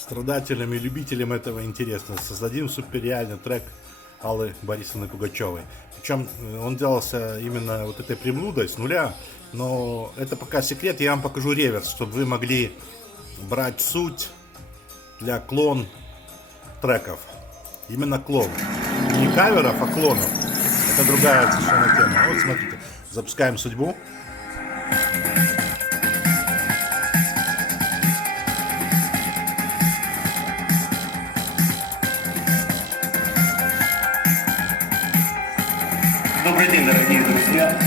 страдателям и любителям этого интересно. Создадим суперреальный трек Аллы Борисовны Пугачевой. Причем он делался именно вот этой приблудой с нуля. Но это пока секрет, я вам покажу реверс, чтобы вы могли брать суть для клон треков. Именно клон. Не каверов, а клонов. Это другая совершенно тема. Вот смотрите, запускаем судьбу. Добрый день, дорогие друзья.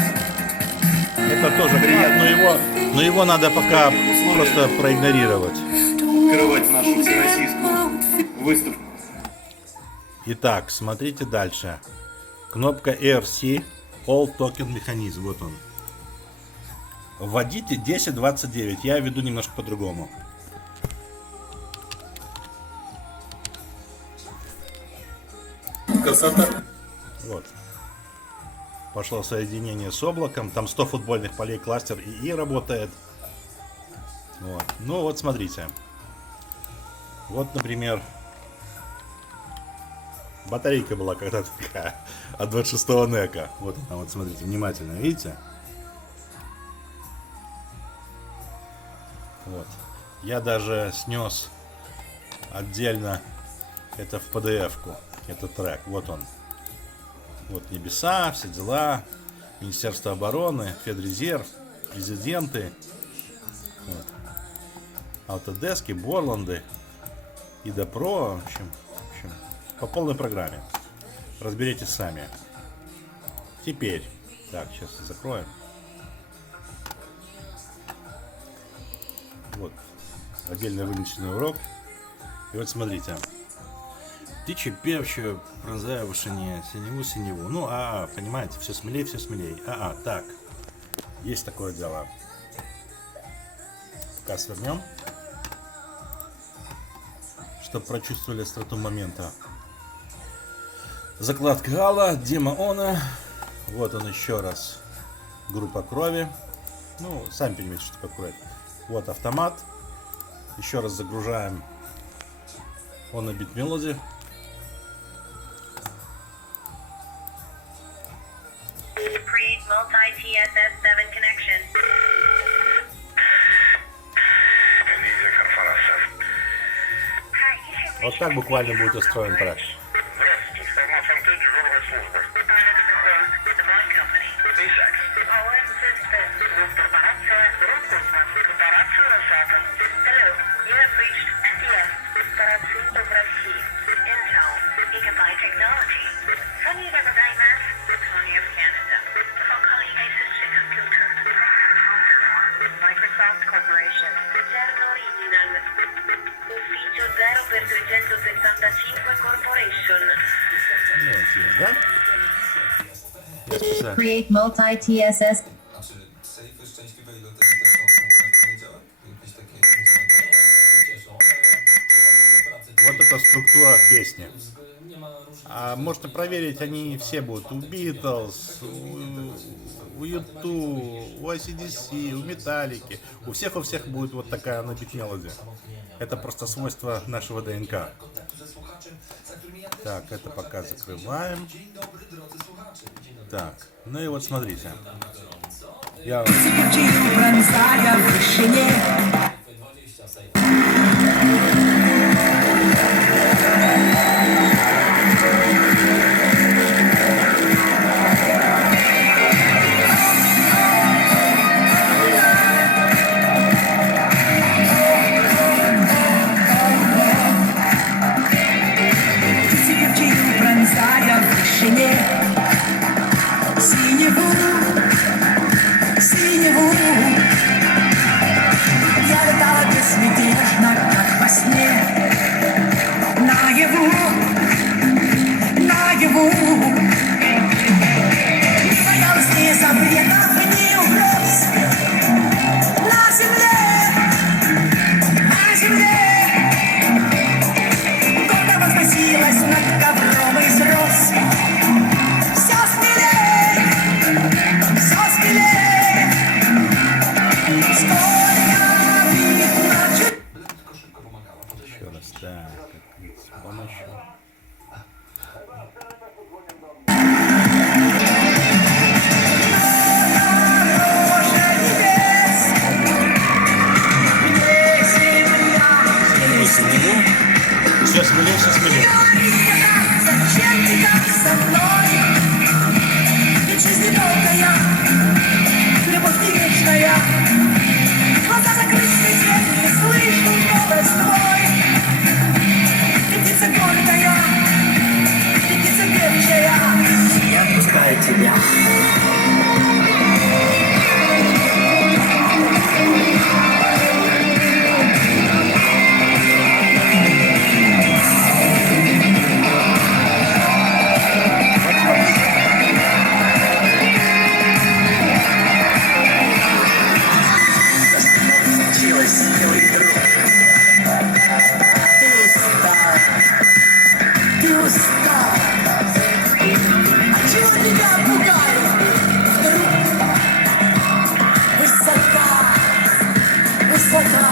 Это тоже приятно, но его надо пока просто проигнорировать. Открывать нашу всероссийскую выставку. Итак, смотрите дальше. Кнопка ERC All Token Mechanism. Вот он. Вводите 1029. Я веду немножко по-другому. Красота. Вот. Пошло соединение с облаком. Там 100 футбольных полей, кластер ИИ работает. Вот. Ну вот смотрите. Вот, например, батарейка была когда-то такая от 26-го НЭКа. Вот она, вот смотрите, внимательно, видите? Вот. Я даже снес отдельно это в PDF-ку, этот трек. Вот он. Вот небеса, все дела, Министерство обороны, Федрезерв, президенты, вот. Autodesk, Борланды, Ида Про, в общем, по полной программе. Разберитесь сами. Теперь, так, сейчас закроем. Вот, отдельно вынесенный урок. И вот смотрите. Птичье певчую, пронзая в вышине, синеву. Ну, понимаете, все смелее, так. Есть такое дело. Пока свернем. Чтобы прочувствовали остроту момента. Закладка Алла, Дима Она. Вот он еще раз. Группа крови. Ну, сами понимаете, что такое кровь. Вот автомат. Еще раз загружаем On a Beat Melody. Create multi-TSS7 connection. Вот так буквально будет устроен трек. Здравствуйте, информация МТ, дежурная служба. Our system, корпорация Роскосмос, корпорация Росатом. Hello, you have reached SES, корпорацию в России. Intel, Gigabyte Technology. Sony Gabadaimas, Sony of Canada. Focal Assistant Computer. Microsoft Corporation. Interno Original. Ufficio 0 per 375 Corporation. Вот есть, да? Я специально. Create multi-TSS. Znaczy, sejfy szczęśliwe i dlatego też są smutne w poniedziałek? Jakieś takie cieszą, przychodzą do pracy. Вот это структура песни. А можно проверить, они все будут у Beatles, у U2, у AC/DC, у Металлики. У всех будет вот такая On a Beat Melody. Это просто свойство нашего ДНК. Так, это пока закрываем. Так, ну и вот смотрите. Я Синеву, я летала без светил. еще раз. Так, с помощью. Все смелее, все смелее. Зачем ты так со мной? Ведь жизнь долгая, любовь не вечная. Глаза закрыть светлее, не слышу голос твой. Ты птица гордая, ты птица певчая. Я отпускаю тебя. Ты устал. А чего тебя пугает? Высота, высота.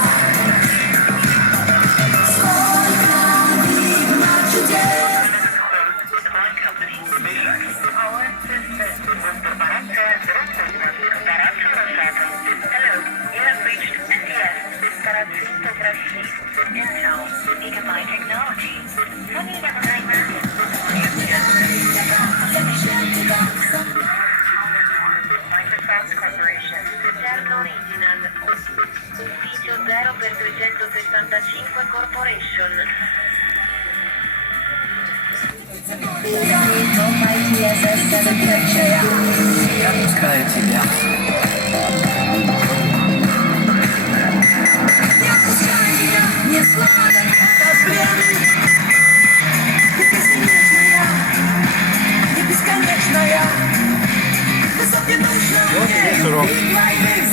Сколько видно чудес. Divine Company, SpaceX. Our system. Корпорация Росатом. Hello, you have reached NTS. Корпорация России. Intel. Gigabyte Technology. Microsoft Corporation. Eterno Original. Ufficio 0 per 265 Corporation. Я отпускаю тебя. Не отпускай меня, не сладок этот плен. Ты бесконечная, ты бесконечная. Высоты нужно Вот и весь урок. мне.